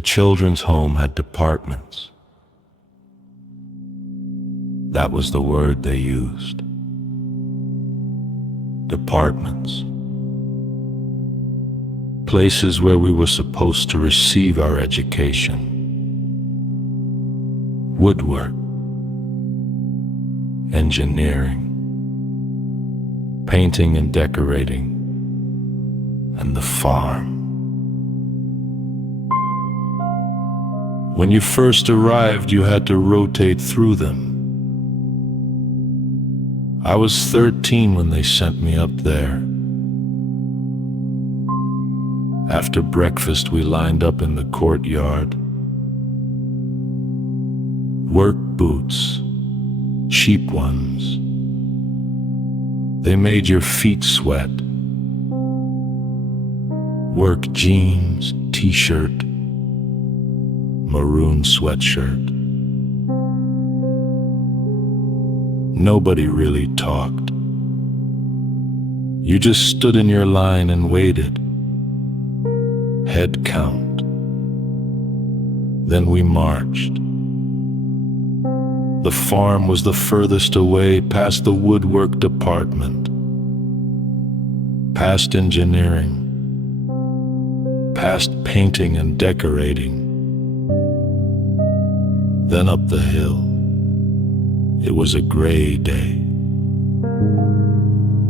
The children's home had departments. That was the word they used. Departments. Places where we were supposed to receive our education. Woodwork, engineering, painting and decorating, and the farm. When you first arrived, you had to rotate through them. I was 13 when they sent me up there. After breakfast, we lined up in the courtyard. Work boots, cheap ones. They made your feet sweat. Work jeans, t-shirt, maroon sweatshirt. Nobody really talked. You just stood in your line and waited. Head count. Then we marched. The farm was the furthest away, past the woodwork department, past engineering, past painting and decorating. Then up the hill. It was a gray day.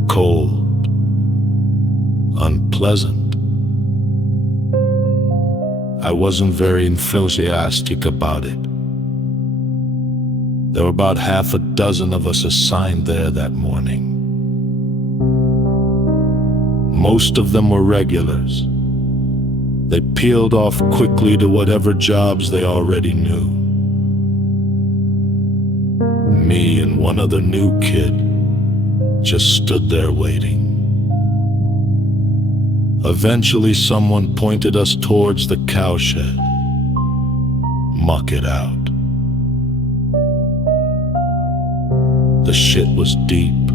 Cold. Unpleasant. I wasn't very enthusiastic about it. There were about half a dozen of us assigned there that morning. Most of them were regulars. They peeled off quickly to whatever jobs they already knew. Me and one other new kid just stood there waiting. Eventually, someone pointed us towards the cowshed. Muck it out. The shit was deep,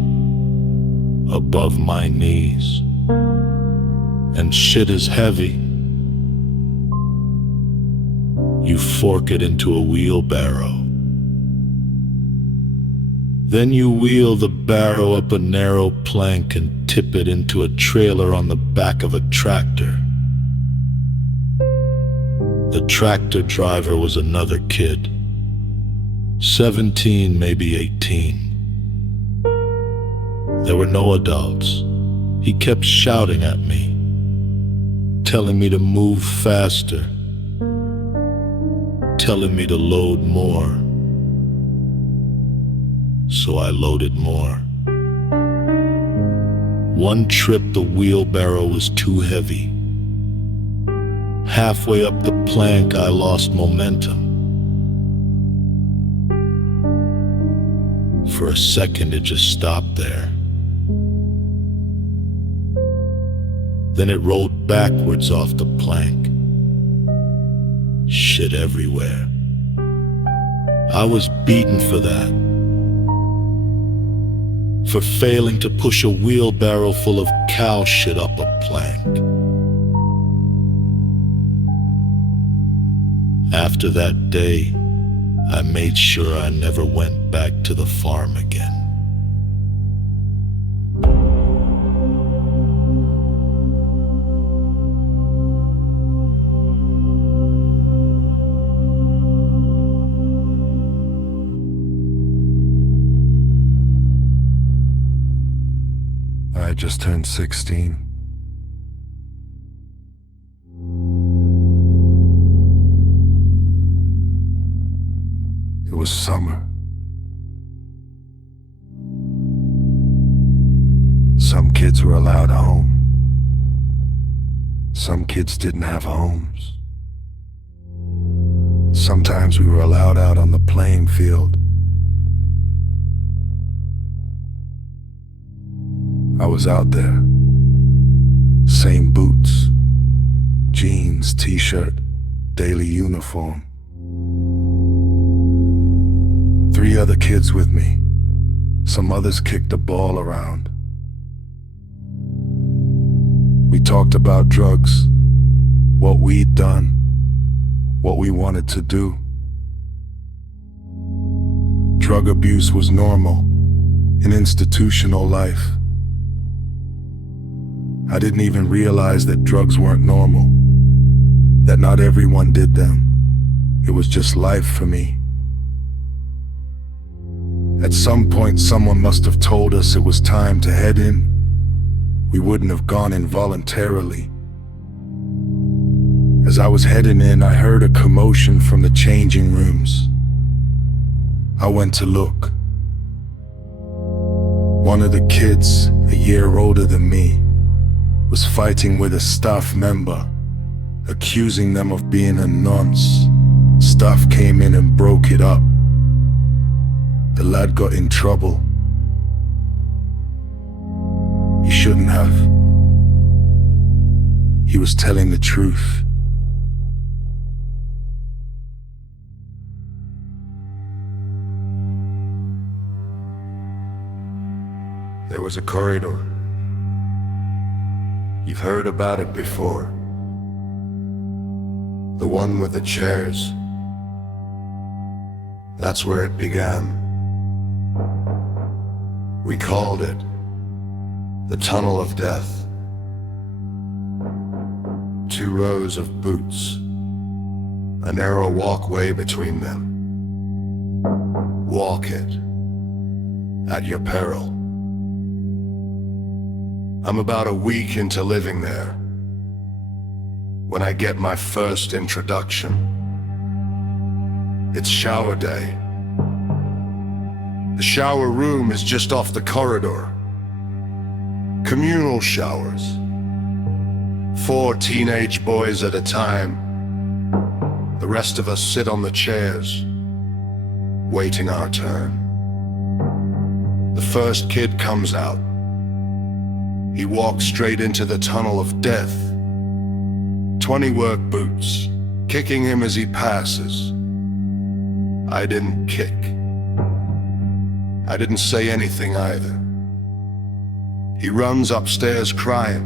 above my knees, and shit is heavy. You fork it into a wheelbarrow. Then you wheel the barrow up a narrow plank and tip it into a trailer on the back of a tractor. The tractor driver was another kid, 17, maybe 18. There were no adults. He kept shouting at me, telling me to move faster, telling me to load more. So I loaded more. One trip, the wheelbarrow was too heavy. Halfway up the plank, I lost momentum. For a second, it just stopped there. Then it rolled backwards off the plank. Shit everywhere. I was beaten for that. For failing to push a wheelbarrow full of cow shit up a plank. After that day, I made sure I never went back to the farm again. I just turned 16. It was summer. Some kids were allowed home. Some kids didn't have homes. Sometimes we were allowed out on the playing field. I was out there. Same boots, jeans, t-shirt, daily uniform. 3 other kids with me. Some others kicked the ball around. We talked about drugs, what we'd done, what we wanted to do. Drug abuse was normal in institutional life. I didn't even realize that drugs weren't normal, that not everyone did them. It was just life for me. At some point, someone must have told us it was time to head in. We wouldn't have gone in voluntarily. As I was heading in, I heard a commotion from the changing rooms. I went to look. One of the kids, a year older than me, was fighting with a staff member, accusing them of being a nonce. Staff came in and broke it up. The lad got in trouble. He shouldn't have. He was telling the truth. There was a corridor. You've heard about it before. The one with the chairs. That's where it began. We called it the Tunnel of Death. 2 rows of boots, a narrow walkway between them. Walk it at your peril. I'm about a week into living there when I get my first introduction. It's shower day. The shower room is just off the corridor. Communal showers. 4 teenage boys at a time. The rest of us sit on the chairs, waiting our turn. The first kid comes out. He walks straight into the tunnel of death. 20 work boots, kicking him as he passes. I didn't kick. I didn't say anything either. He runs upstairs crying.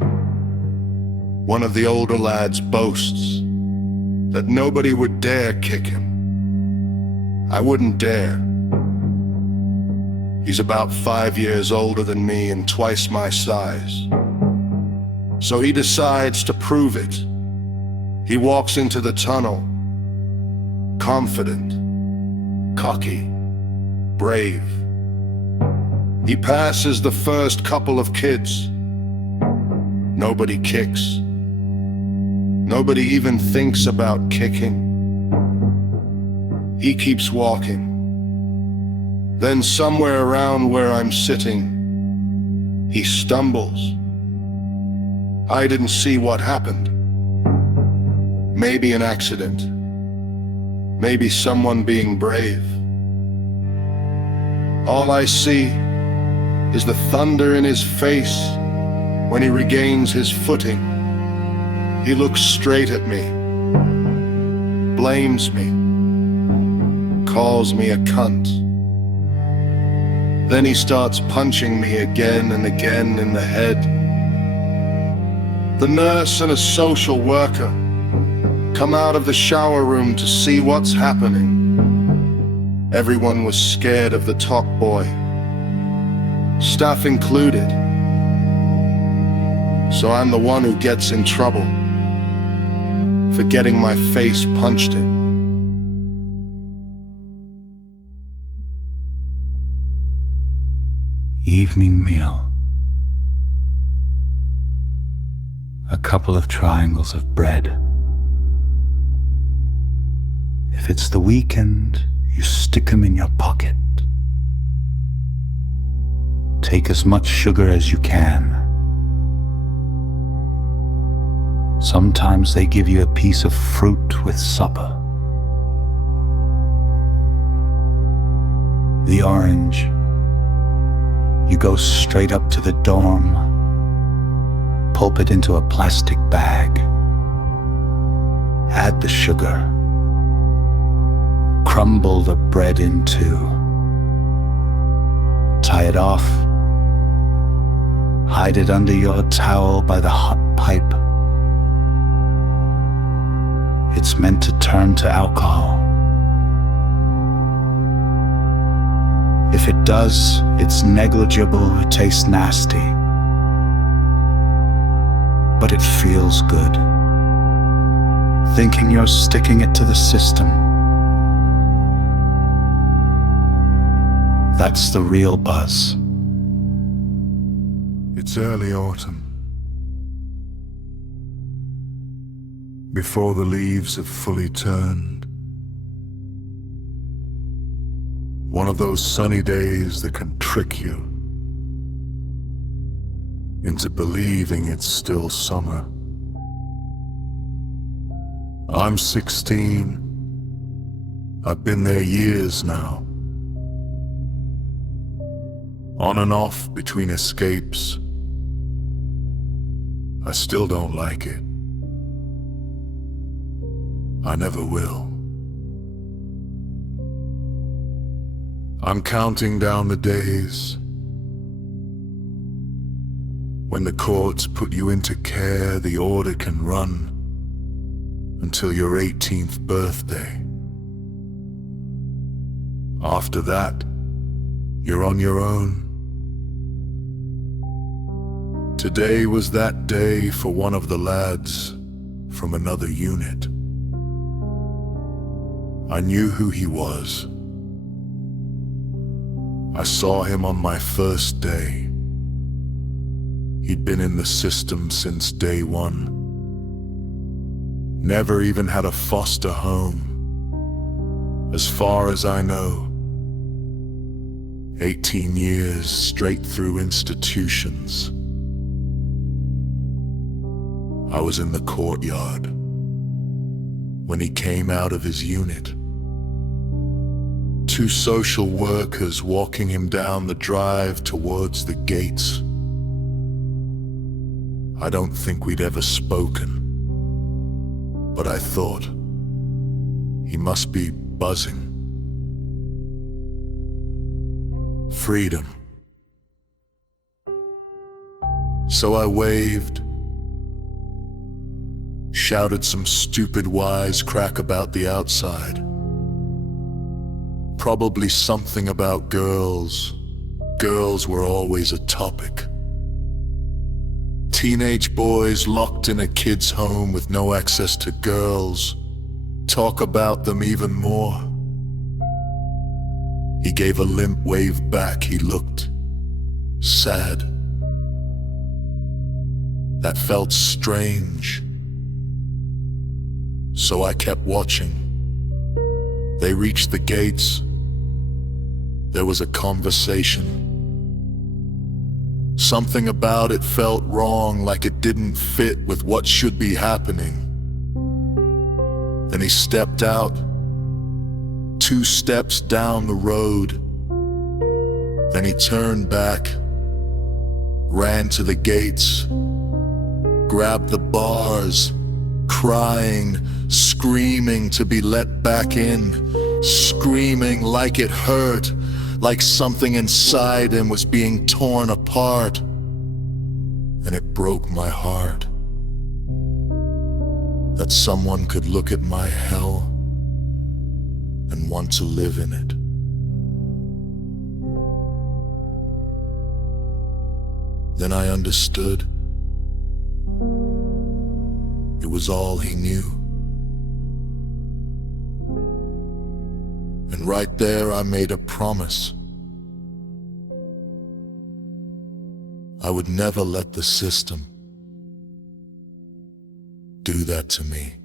One of the older lads boasts that nobody would dare kick him. I wouldn't dare. He's about 5 years older than me and twice my size. So he decides to prove it. He walks into the tunnel, confident, cocky, brave. He passes the first couple of kids. Nobody kicks. Nobody even thinks about kicking. He keeps walking. Then somewhere around where I'm sitting, he stumbles. I didn't see what happened. Maybe an accident. Maybe someone being brave. All I see is the thunder in his face when he regains his footing. He looks straight at me, blames me, calls me a cunt. Then he starts punching me again and again in the head. The nurse and a social worker come out of the shower room to see what's happening. Everyone was scared of the top boy, staff included. So I'm the one who gets in trouble for getting my face punched in. Evening meal. A couple of triangles of bread. If it's the weekend, you stick them in your pocket. Take as much sugar as you can. Sometimes they give you a piece of fruit with supper. The orange. You go straight up to the dorm, pulp it into a plastic bag, add the sugar, crumble the bread in two, tie it off, hide it under your towel by the hot pipe. it's meant to turn to alcohol. If it does, it's negligible, it tastes nasty. But it feels good. Thinking you're sticking it to the system. That's the real buzz. It's early autumn. Before the leaves have fully turned. One of those sunny days that can trick you into believing it's still summer. I'm 16. I've been there years now. On and off between escapes. I still don't like it. I never will. I'm counting down the days when the courts put you into care, the order can run until your 18th birthday. After that, you're on your own. Today was that day for one of the lads from another unit. I knew who he was. I saw him on my first day. He'd been in the system since day one. Never even had a foster home. As far as I know, 18 years straight through institutions. I was in the courtyard when he came out of his unit. 2 social workers walking him down the drive towards the gates. I don't think we'd ever spoken, but I thought he must be buzzing. Freedom. So I waved, shouted some stupid wisecrack about the outside. Probably something about girls. Girls were always a topic. Teenage boys locked in a kid's home with no access to girls. Talk about them even more. He gave a limp wave back. He looked sad. That felt strange. So I kept watching. They reached the gates. There was a conversation. Something about it felt wrong, like it didn't fit with what should be happening. Then he stepped out, 2 steps down the road. Then he turned back, ran to the gates, grabbed the bars, crying, screaming to be let back in, screaming like it hurt, like something inside him was being torn apart. And it broke my heart that someone could look at my hell and want to live in it. Then I understood. It was all he knew. And right there I made a promise. I would never let the system do that to me.